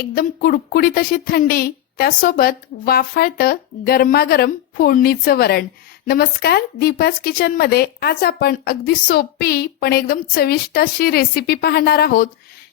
एकदम कुडकुडीत अशी थंडी, त्यासोबत वाफाळतं गरमागरम फोडणीचं वरण. नमस्कार, दीपाज किचन मध्ये आज आपण अगदी सोपी पण एकदम चविष्ट अशी रेसिपी पाहणार आहोत.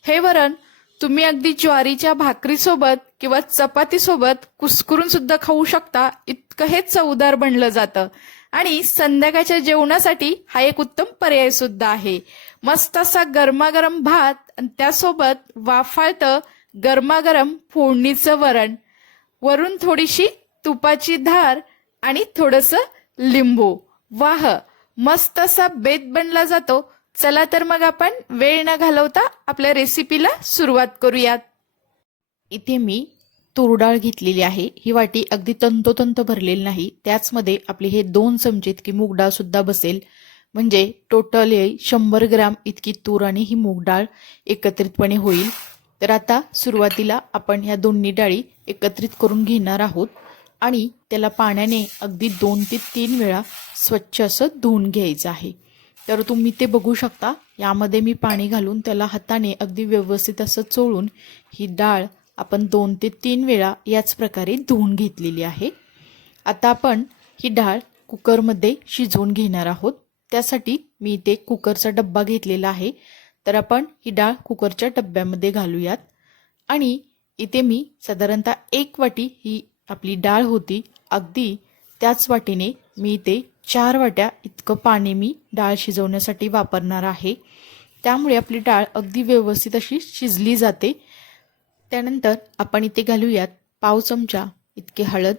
हे वरण तुम्ही अगदी ज्वारीच्या भाकरीसोबत किंवा चपातीसोबत कुस्करून सुद्धा खाऊ शकता. इतकं हे चवदार बनलं जातं आणि संध्याकाळच्या जेवणासाठी हा एक उत्तम पर्याय सुद्धा आहे. मस्त असा गरमागरम भात आणि त्यासोबत वाफाळतं गरमागरम फोडणीचं वरण, वरून थोडीशी तुपाची धार आणि थोडंसं लिंबू. वाह, मस्त असा बेत बनला जातो. चला तर मग आपण वेळ न घालवता आपल्या रेसिपीला सुरुवात करूयात. इथे मी तूर डाळ घेतलेली आहे. ही वाटी अगदी तंतोतंत भरलेली नाही. त्याचमध्ये आपले हे 2 चमचे इतकी मूग डाळ सुद्धा बसेल. म्हणजे टोटल 100 ग्राम इतकी तूर आणि ही मूग डाळ एकत्रितपणे होईल. तर आता सुरुवातीला आपण ह्या दोन्ही डाळी एकत्रित करून घेणार आहोत आणि त्याला पाण्याने अगदी 2 ते 3 वेळा स्वच्छ असं धुवून घ्यायचं आहे. तर तुम्ही ते बघू शकता. यामध्ये मी पाणी घालून त्याला हाताने अगदी व्यवस्थित असं चोळून ही डाळ आपण 2 ते 3 वेळा याच प्रकारे धुवून घेतलेली आहे. आता आपण ही डाळ कुकरमध्ये शिजवून घेणार आहोत. त्यासाठी मी इथे कुकरचा डब्बा घेतलेला आहे. तर आपण ही डाळ कुकरच्या डब्यामध्ये घालूयात आणि इथे मी साधारणतः 1 वाटी ही आपली डाळ होती. अगदी त्याच वाटीने मी इथे 4 वाट्या इतकं पाणी मी डाळ शिजवण्यासाठी वापरणार आहे. त्यामुळे आपली डाळ अगदी व्यवस्थित अशी शिजली जाते. त्यानंतर आपण इथे घालूयात पाव चमचा इतके हळद,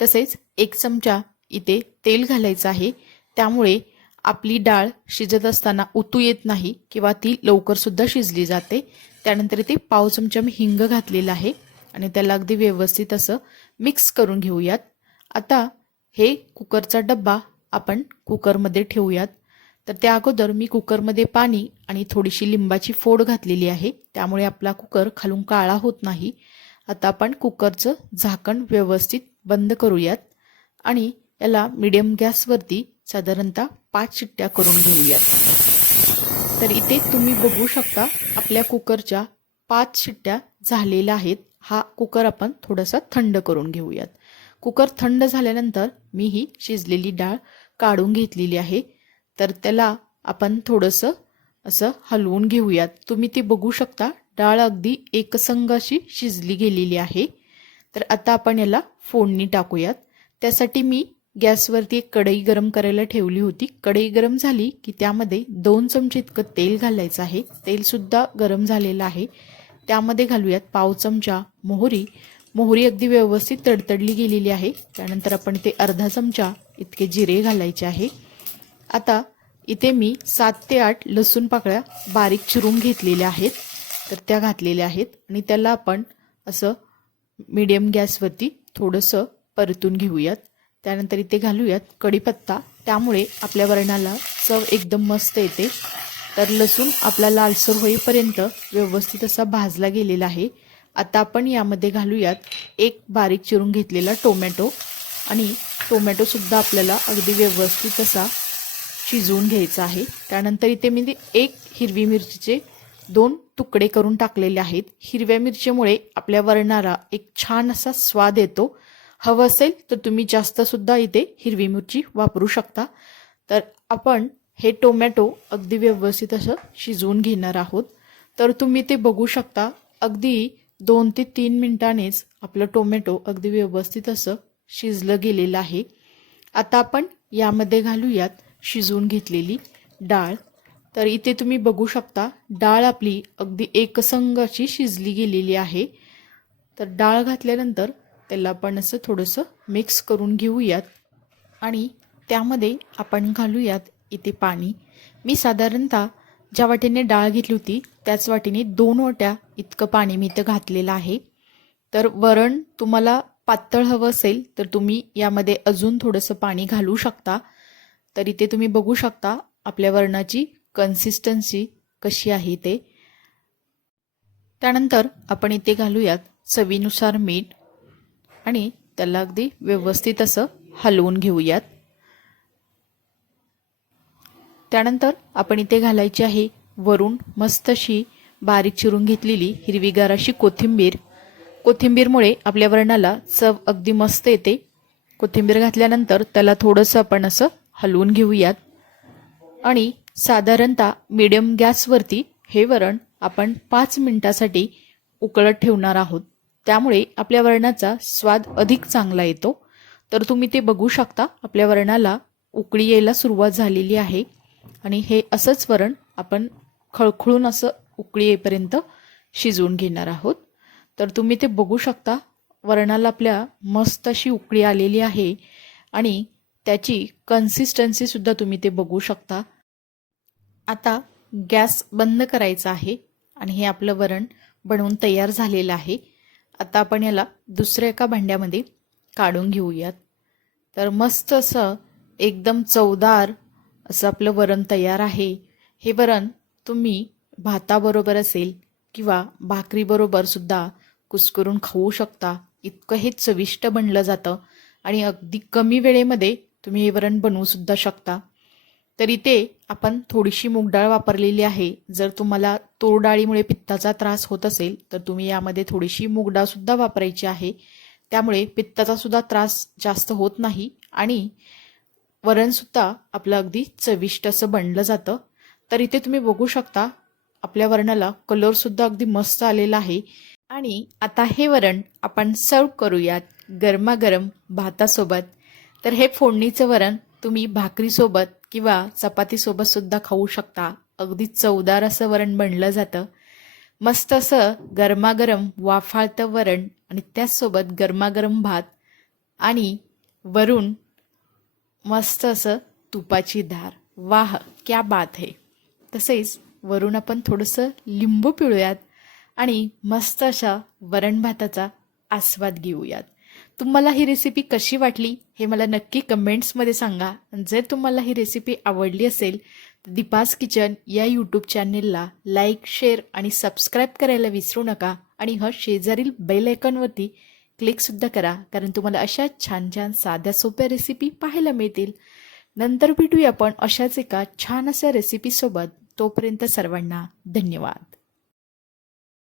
तसेच 1 चमचा इथे तेल घालायचं आहे. त्यामुळे आपली डाळ शिजत असताना उतू येत नाही किंवा ती लवकर सुद्धा शिजली जाते. त्यानंतर इथे पाव चमचा मी हिंग घातलेला आहे आणि त्याला अगदी व्यवस्थित असं मिक्स करून घेऊयात. आता हे कुकरचा डब्बा आपण कुकरमध्ये ठेवूयात. तर त्या अगोदर मी कुकरमध्ये पाणी आणि थोडीशी लिंबाची फोड घातलेली आहे. त्यामुळे आपला कुकर खालून काळा होत नाही. आता आपण कुकरचं झाकण व्यवस्थित बंद करूयात आणि याला मीडियम गॅसवरती साधारणतः 5 शिट्ट्या करून घेऊयात. तर इथे तुम्ही बघू शकता आपल्या कुकरच्या 5 शिट्ट्या झालेल्या आहेत. हा कुकर आपण थोडासा थंड करून घेऊयात. कुकर थंड झाल्यानंतर मी ही शिजलेली डाळ काढून घेतलेली आहे. तर त्याला आपण थोडंसं असं हलवून घेऊयात. तुम्ही ते बघू शकता डाळ अगदी एकसंग अशी शिजली गेलेली आहे. तर आता आपण याला फोडणी टाकूयात. त्यासाठी मी गॅसवरती एक कढई गरम करायला ठेवली होती. कढई गरम झाली की त्यामध्ये 2 चमचे इतकं तेल घालायचं आहे. तेलसुद्धा गरम झालेलं आहे. त्यामध्ये घालूयात पाव चमचा मोहरी. मोहरी अगदी व्यवस्थित तडतडली गेलेली आहे. त्यानंतर आपण इथे अर्धा चमचा इतके जिरे घालायचे आहे. आता इथे मी 7 ते 8 लसूण पाकळ्या बारीक चिरून घेतलेल्या आहेत. तर त्या घातलेल्या आहेत आणि त्याला आपण असं मीडियम गॅसवरती थोडंसं परतून घेऊयात. त्यानंतर इथे घालूयात कढीपत्ता. त्यामुळे आपल्या वरणाला चव एकदम मस्त येते. तर लसूण आपला लालसर होईपर्यंत व्यवस्थित असा भाजला गेलेला आहे. आता आपण यामध्ये घालूयात 1 बारीक चिरून घेतलेला टोमॅटो आणि टोमॅटोसुद्धा आपल्याला अगदी व्यवस्थित असा शिजवून घ्यायचा आहे. त्यानंतर इथे मी 1 हिरवी मिरचीचे 2 तुकडे करून टाकलेले आहेत. हिरव्या मिरचीमुळे आपल्या वरणाला एक छान असा स्वाद येतो. हवं असेल तर तुम्ही जास्त सुद्धा इथे हिरवी मिरची वापरू शकता. तर आपण हे टोमॅटो अगदी व्यवस्थित असं शिजवून घेणार आहोत. तर तुम्ही ते बघू शकता अगदी 2 ते 3 मिनिटांनीच आपलं टोमॅटो अगदी व्यवस्थित असं शिजलं गेलेलं आहे. आता आपण यामध्ये घालूयात शिजवून घेतलेली डाळ. तर इथे तुम्ही बघू शकता डाळ आपली अगदी एकसंग अशी शिजली गेलेली आहे. तर डाळ घातल्यानंतर त्याला आपण असं थोडंसं मिक्स करून घेऊयात आणि त्यामध्ये आपण घालूयात इथे पाणी. मी साधारणतः ज्या वाटीने डाळ घेतली होती त्याच वाटीने 2 वाट्या इतकं पाणी मी इथं घातलेलं आहे. तर वरण तुम्हाला पातळ हवं असेल तर तुम्ही यामध्ये अजून थोडंसं पाणी घालू शकता. तर इथे तुम्ही बघू शकता आपल्या वरणाची कन्सिस्टन्सी कशी आहे ते. त्यानंतर आपण इथे घालूयात चवीनुसार मीठ आणि त्याला अगदी व्यवस्थित असं हलवून घेऊयात. त्यानंतर आपण इथे घालायची आहे वरून मस्त अशी बारीक चिरून घेतलेली हिरवीगार अशी कोथिंबीर. कोथिंबीरमुळे आपल्या वरणाला चव अगदी मस्त येते. कोथिंबीर घातल्यानंतर त्याला थोडंसं आपण असं हलवून घेऊयात आणि साधारणतः मीडियम गॅसवरती हे वरण आपण 5 मिनिटासाठी उकळत ठेवणार आहोत. त्यामुळे आपल्या वरणाचा स्वाद अधिक चांगला येतो. तर तुम्ही ते बघू शकता, आपल्या वरणाला उकळी यायला सुरुवात झालेली आहे आणि हे असंच वरण आपण खळखळून असं उकळी येईपर्यंत शिजवून घेणार आहोत. तर तुम्ही ते बघू शकता, वरणाला आपल्या मस्त अशी उकळी आलेली आहे आणि त्याची कन्सिस्टन्सीसुद्धा तुम्ही ते बघू शकता. आता गॅस बंद करायचा आहे आणि हे आपलं वरण बनवून तयार झालेलं आहे. आता आपण याला दुसऱ्या एका भांड्यामध्ये काढून घेऊयात. तर मस्त असं एकदम चवदार असं आपलं वरण तयार आहे. हे वरण तुम्ही भाताबरोबर असेल किंवा भाकरीबरोबर सुद्धा कुस्करून खाऊ शकता. इतकं हे चविष्ट बनलं जातं आणि अगदी कमी वेळेमध्ये तुम्ही हे वरण बनवू सुद्धा शकता. तर इथे आपण थोडीशी मूगडाळ वापरलेली आहे. जर तुम्हाला तूर डाळीमुळे पित्ताचा त्रास होत असेल तर तुम्ही यामध्ये थोडीशी मूगडाळ सुद्धा वापरायची आहे. त्यामुळे पित्ताचा सुद्धा त्रास जास्त होत नाही आणि वरणसुद्धा आपलं अगदी चविष्ट असं बनलं जातं. तर इथे तुम्ही बघू शकता, आपल्या वरणाला कलरसुद्धा अगदी मस्त आलेला आहे. आणि आता हे वरण आपण सर्व करूयात गरमागरम भातासोबत. तर हे फोडणीचं वरण तुम्ही भाकरीसोबत किंवा चपातीसोबत सुद्धा खाऊ शकता. अगदी चवदार असं वरण बनलं जातं. मस्त असं गरमागरम वाफाळतं वरण आणि त्याचसोबत गरमागरम भात आणि वरून मस्त असं तुपाची धार. वाह क्या बात है. तसेच वरून आपण थोडंसं लिंबू पिळूयात आणि मस्त अशा वरण भाताचा आस्वाद घेऊयात. तुम्हाला ही रेसिपी कशी वाटली हे मला नक्की कमेंट्समध्ये सांगा. जर तुम्हाला ही रेसिपी आवडली असेल तर दीपाज किचन या यूट्यूब चॅनेलला लाईक, शेअर आणि सबस्क्राईब करायला विसरू नका आणि शेजारील बेल आयकॉनवरती क्लिकसुद्धा करा, कारण तुम्हाला अशा छान छान साध्या सोप्या रेसिपी पाहायला मिळतील. नंतर भेटूया आपण अशाच एका छान अशा रेसिपीसोबत. तोपर्यंत सर्वांना धन्यवाद.